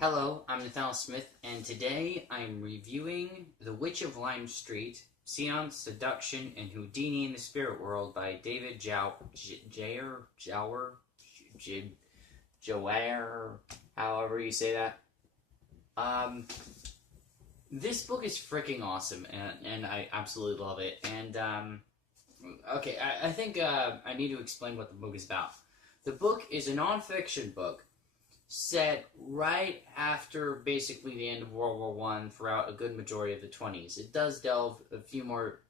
Hello, I'm Nathaniel Smith, and today I'm reviewing The Witch of Lime Street, Seance, Seduction, and Houdini in the Spirit World by David Jower, however you say that. This book is freaking awesome, and I absolutely love it. And, okay, I think I need to explain what the book is about. The book is a nonfiction book set right after basically the end of World War I throughout a good majority of the 20s. It does delve a few more,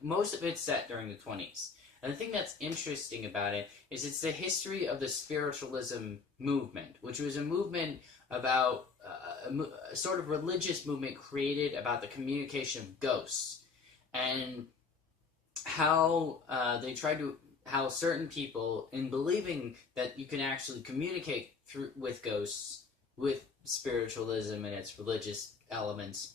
most of it's set during the 20s. And the thing that's interesting about it is it's the history of the spiritualism movement, which was a movement about, a sort of religious movement created about the communication of ghosts. And how they tried to, how certain people, in believing that you can actually communicate with ghosts, with spiritualism and its religious elements,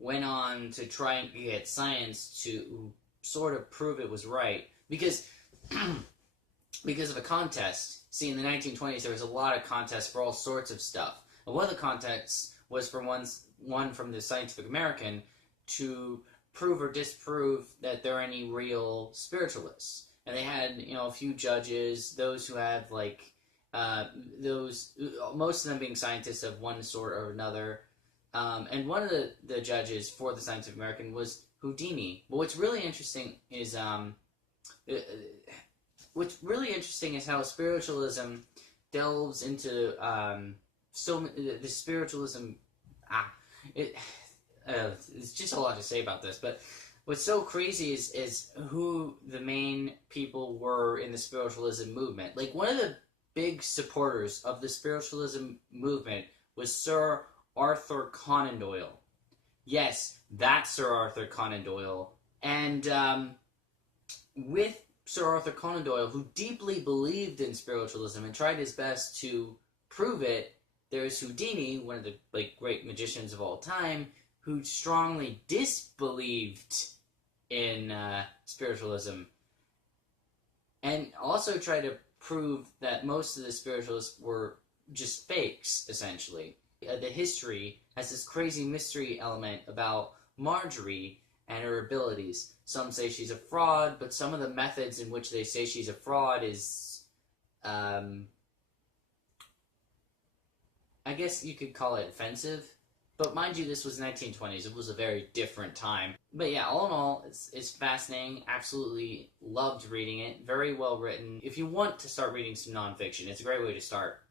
went on to try and get science to sort of prove it was right. Because of a contest. See, in the 1920s, there was a lot of contests for all sorts of stuff. And one of the contests was for one from the Scientific American to prove or disprove that there are any real spiritualists. And they had, a few judges, those who had, most of them being scientists of one sort or another. And one of the judges for the Scientific American was Houdini. But what's really interesting is, how spiritualism delves into, the spiritualism, it's just a lot to say about this, but what's so crazy is who the main people were in the spiritualism movement. Like, one of the big supporters of the spiritualism movement was Sir Arthur Conan Doyle. Yes, that's Sir Arthur Conan Doyle. And with Sir Arthur Conan Doyle, who deeply believed in spiritualism and tried his best to prove it, there's Houdini, one of the great magicians of all time, who strongly disbelieved in spiritualism, and also tried to prove that most of the spiritualists were just fakes, essentially. The history has this crazy mystery element about Marjorie and her abilities. Some say she's a fraud, but some of the methods in which they say she's a fraud is, I guess you could call it offensive. But mind you, this was 1920s. It was a very different time. But yeah, all in all, it's fascinating. Absolutely loved reading it. Very well written. If you want to start reading some nonfiction, it's a great way to start.